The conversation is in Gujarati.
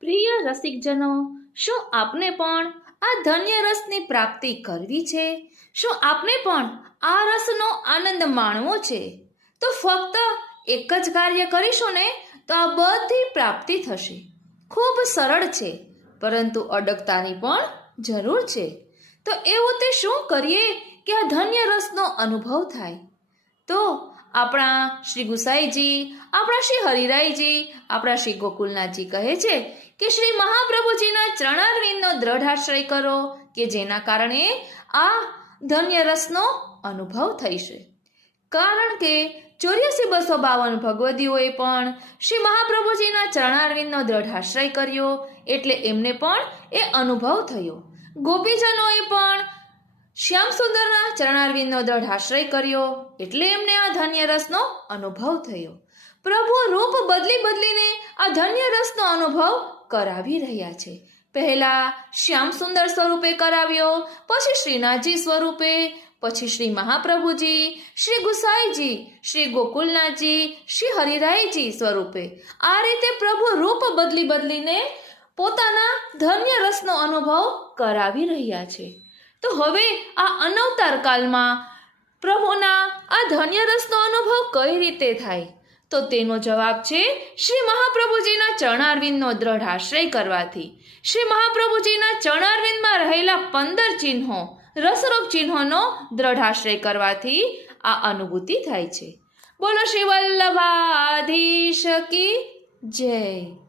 પ્રિય રસિકજનો, શું આપને પણ આ ધન્ય રસની પ્રાપ્તિ કરવી છે? શું આપને પણ આ રસનો આનંદ માણવો છે? તો ફક્ત એક જ કાર્ય કરીશું ને, તો આ બધી પ્રાપ્તિ થશે. ખૂબ સરળ છે, પરંતુ અડગતાની પણ જરૂર છે. તો એવું તે શું કરીએ કે આ ધન્ય રસનો અનુભવ થાય? તો આપણા શ્રી ગુસાઈજી, આપણા શ્રી હરિરાયજી, આપણા શ્રી ગોકુલનાથજી કહે છે કે શ્રી મહાપ્રભુજીના ચરણારવિંદનો દ્રઢ આશ્રય કરો કે જેના કારણે આ ધન્ય રસનો અનુભવ થઈશે કારણ કે ચોર્યાસી બસો બાવન ભગવદીઓએ પણ શ્રી મહાપ્રભુજીના ચરણારવિંદનો દ્રઢ આશ્રય કર્યો એટલે એમને પણ એ અનુભવ થયો. ગોપીજનોએ પણ શ્યામ સુંદરના ચરણારવિંદનો દ્રઢ આશ્રય કર્યો એટલે એમને આ ધન્ય રસનો અનુભવ થયો. પ્રભુ રૂપ બદલી બદલીને આ ધન્ય રસનો અનુભવ કરાવી રહ્યા છે. પહેલા શ્યામ સુંદર સ્વરૂપે કરાવ્યો, પછી શ્રીનાથજી સ્વરૂપે, પછી શ્રી મહાપ્રભુજી, શ્રી ગુસાઈજી, શ્રી ગોકુલનાથજી, શ્રી હરિરાયજી સ્વરૂપે. આ રીતે પ્રભુ રૂપ બદલી બદલીને પોતાના ધન્ય રસનો અનુભવ કરાવી રહ્યા છે. તો હવે આ અનવતાર કાલમાં પ્રભુના આ ધન્ય રસનો અનુભવ કઈ રીતે થાય? તો તેનો જવાબ છે શ્રી મહાપ્રભુજીના ચરણારવિંદનો દ્રઢ આશ્રય કરવાથી. શ્રી મહાપ્રભુજીના ચરણારવિંદમાં રહેલા પંદર ચિહ્નો રસરોગ ચિહ્નોનો દ્રઢ આશ્રય કરવાથી આ અનુભૂતિ થાય છે. બોલો શ્રી વલ્લભાધીશ કી જય.